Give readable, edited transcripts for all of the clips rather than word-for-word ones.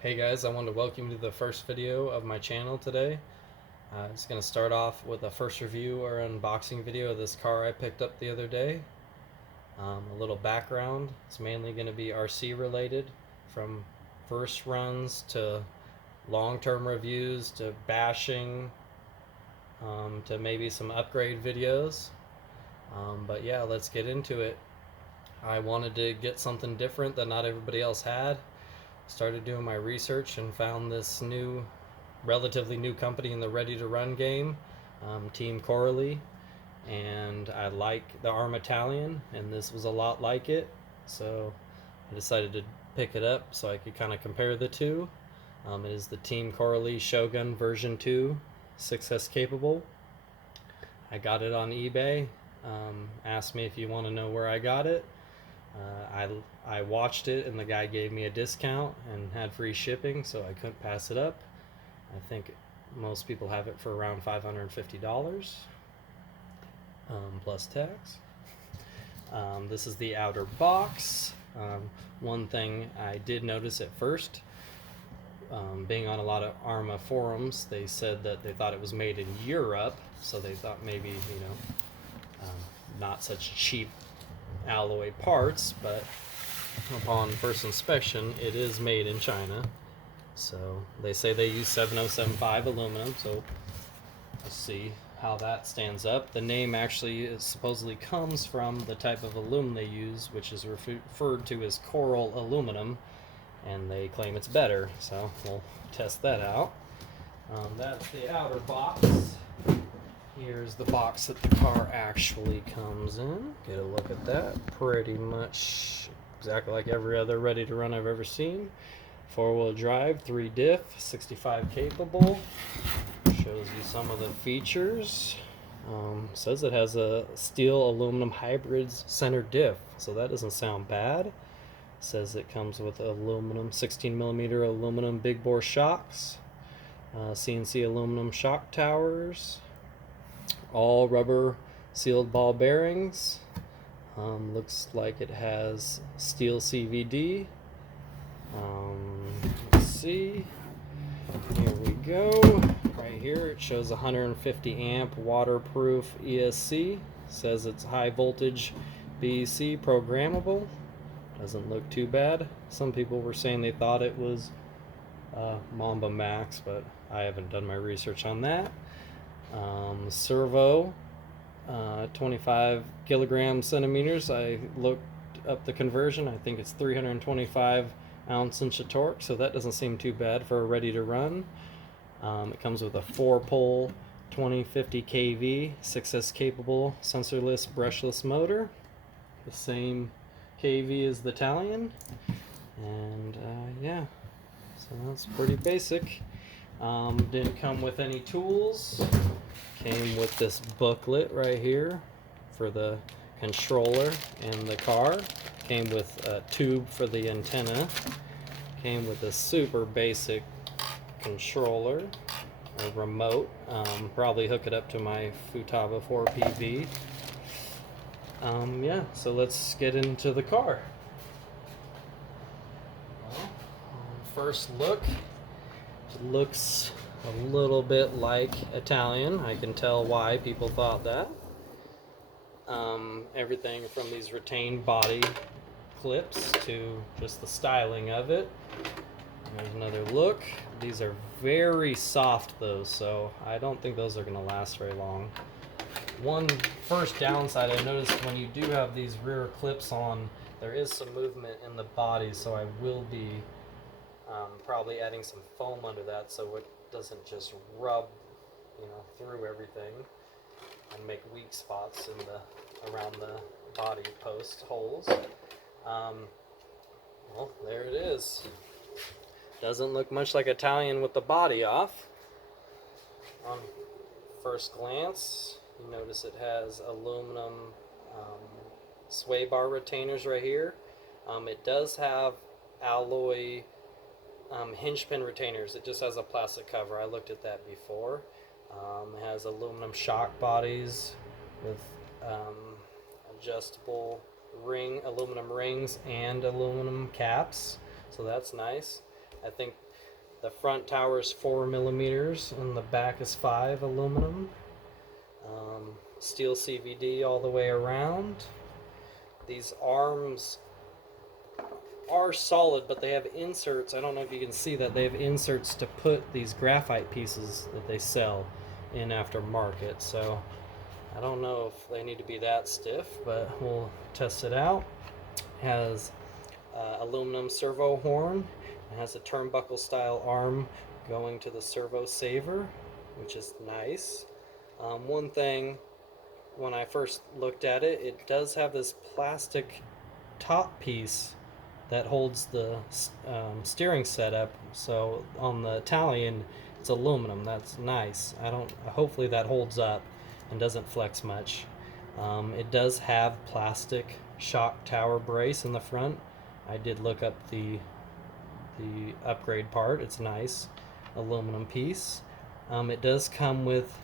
Hey guys, I wanted to welcome you to the first video of my channel today. It's going to start off with a first review or unboxing video of this car I picked up the other day. A little background, it's mainly going to be RC related, from first runs to long-term reviews to bashing, to maybe some upgrade videos. But yeah, let's get into it. I wanted to get something different that not everybody else had. Started doing my research and found this relatively new company in the ready to run game, Team Coralie, and I like the ARM Italian, and this was a lot like it, so I decided to pick it up so I could kind of compare the two. It is the Team Coralie Shogun version 2, 6S capable. I got it on eBay. Asked me if you want to know where I got it. I watched it and the guy gave me a discount and had free shipping, so I couldn't pass it up. I think most people have it for around $550 plus tax. This is the outer box. One thing I did notice at first, being on a lot of ARMA forums, they said that they thought it was made in Europe, so they thought maybe, not such cheap alloy parts, but upon first inspection, it is made in China. So they say they use 7075 aluminum, so let's see how that stands up. The name actually supposedly comes from the type of aluminum they use, which is referred to as coral aluminum, and they claim it's better, so we'll test that out. That's the outer box. Here's the box that the car actually comes in. Get a look at that. Pretty much exactly like every other ready to run I've ever seen. 4-wheel drive, 3 diff, 65 capable. Shows you some of the features. Says it has a steel aluminum hybrids center diff, so that doesn't sound bad. Says it comes with aluminum, 16mm aluminum big bore shocks, CNC aluminum shock towers, all rubber sealed ball bearings. Looks like it has steel CVD. Let's see. Here we go. Right here it shows 150 amp waterproof ESC. Says it's high voltage BEC programmable. Doesn't look too bad. Some people were saying they thought it was Mamba Max, but I haven't done my research on that. Servo, 25 kilogram centimeters. I looked up the conversion. I think it's 325 ounce-inch of torque, so that doesn't seem too bad for a ready to run. It comes with a 4-pole 2050 kV 6S capable sensorless brushless motor, the same kV as the Italian, and yeah, so that's pretty basic. Didn't come with any tools. Came with this booklet right here for the controller and the car. Came with a tube for the antenna. Came with a super basic controller, a remote. Probably hook it up to my Futaba 4PV. Yeah, so let's get into the car. Well, first look, it looks a little bit like Italian. I can tell why people thought that. Everything from these retained body clips to just the styling of it. There's another look. These are very soft though, so I don't think those are going to last very long. One first downside I noticed, when you do have these rear clips on, there is some movement in the body, so I will be probably adding some foam under that so it doesn't just rub, through everything and make weak spots around the body post holes. Well, there it is. Doesn't look much like Italian with the body off. On first glance, you notice it has aluminum sway bar retainers right here. It does have alloy hinge pin retainers. It just has a plastic cover. I looked at that before. It has aluminum shock bodies with adjustable aluminum rings and aluminum caps, so that's nice. I think The front tower is 4 millimeters and the back is 5 aluminum. Steel CVD all the way around. These arms are solid, but they have inserts. I don't know if you can see that. They have inserts to put these graphite pieces that they sell in aftermarket. So I don't know if they need to be that stiff, but we'll test it out. It has aluminum servo horn. It has a turnbuckle style arm going to the servo saver, which is nice. One thing, when I first looked at it, it does have this plastic top piece that holds the steering setup. So on the Italian, it's aluminum. That's nice. Hopefully that holds up and doesn't flex much. It does have plastic shock tower brace in the front. I did look up the upgrade part. It's nice, aluminum piece. It does come with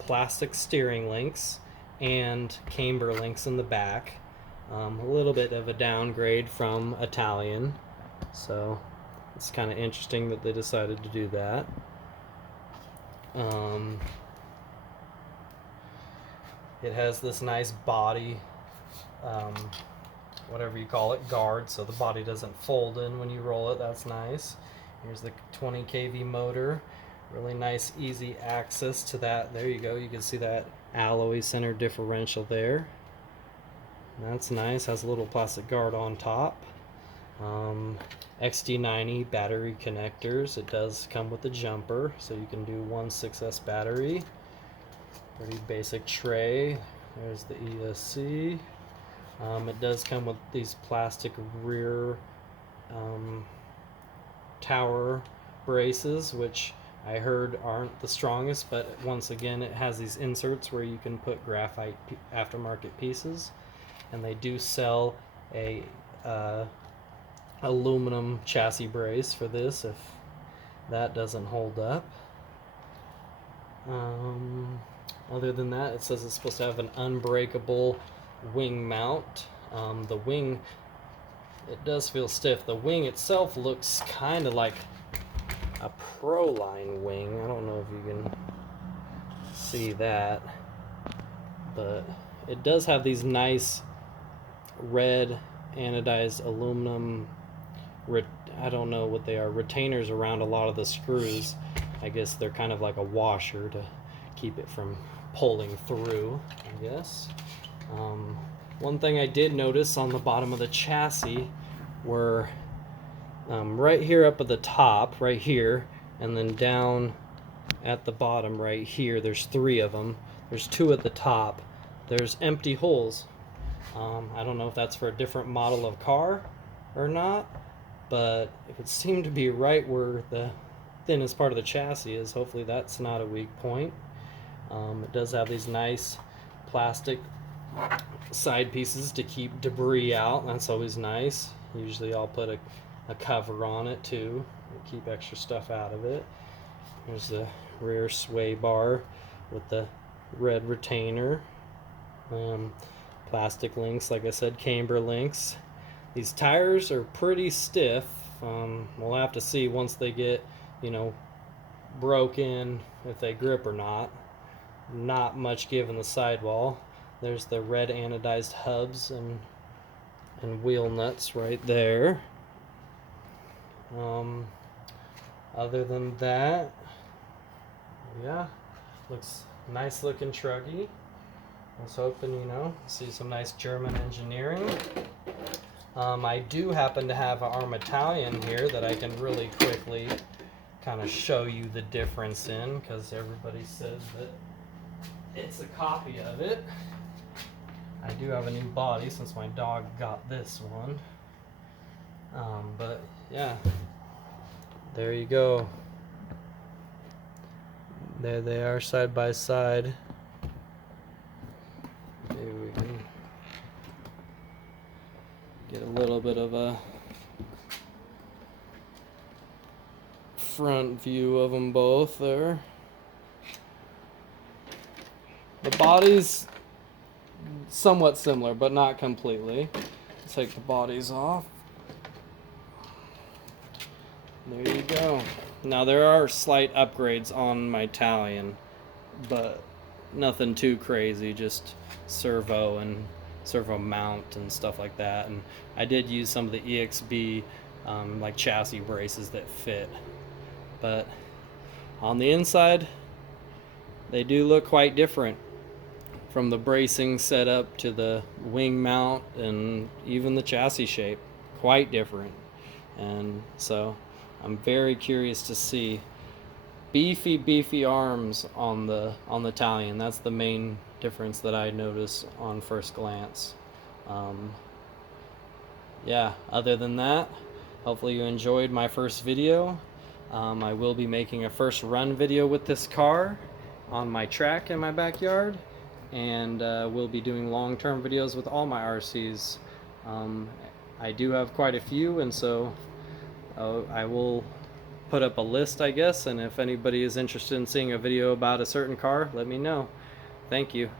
plastic steering links and camber links in the back. A little bit of a downgrade from Italian, so it's kind of interesting that they decided to do that. It has this nice body, whatever you call it, guard, so the body doesn't fold in when you roll it. That's nice. Here's the 20 kV motor. Really nice, easy access to that. There you go. You can see that alloy center differential there. That's nice. Has a little plastic guard on top. XD90 battery connectors. It does come with a jumper, so you can do one 6S battery. Pretty basic tray. There's the ESC. It does come with these plastic rear tower braces, which I heard aren't the strongest, but once again it has these inserts where you can put graphite aftermarket pieces, and they do sell a aluminum chassis brace for this if that doesn't hold up. Other than that, it says it's supposed to have an unbreakable wing mount. The wing, it does feel stiff. The wing itself looks kind of like a Proline wing. I don't know if you can see that, but it does have these nice red anodized aluminum, I don't know what they are, retainers around a lot of the screws. I guess they're kind of like a washer to keep it from pulling through, I guess. One thing I did notice on the bottom of the chassis were right here up at the top, right here, and then down at the bottom right here, there's 3 of them. There's 2 at the top. There's empty holes. I don't know if that's for a different model of car or not, but it would seem to be right where the thinnest part of the chassis is. Hopefully that's not a weak point. It does have these nice plastic side pieces to keep debris out. That's always nice. Usually I'll put a cover on it too to keep extra stuff out of it. There's the rear sway bar with the red retainer. Plastic links, like I said, camber links. These tires are pretty stiff. We'll have to see once they get, broken, if they grip or not. Not much give in the sidewall. There's the red anodized hubs and wheel nuts right there. Other than that, yeah, looks nice looking truggy. I was hoping, see some nice German engineering. I do happen to have an arm Italian here that I can really quickly kind of show you the difference in, because everybody says that it's a copy of it. I do have a new body since my dog got this one. But yeah, there you go. There they are side by side. Maybe we can get a little bit of a front view of them both there. The body's somewhat similar, but not completely. Let's take the bodies off. There you go. Now there are slight upgrades on my Italian, but nothing too crazy, just servo and servo mount and stuff like that. And I did use some of the EXB like chassis braces that fit, but on the inside they do look quite different, from the bracing setup to the wing mount and even the chassis shape, quite different. And so I'm very curious to see beefy arms on the Italian. That's the main difference that I notice on first glance. Yeah, other than that, hopefully you enjoyed my first video. I will be making a first run video with this car on my track in my backyard, and we'll be doing long-term videos with all my RCs. I do have quite a few, and so I will put up a list, I guess, and if anybody is interested in seeing a video about a certain car, let me know. Thank you.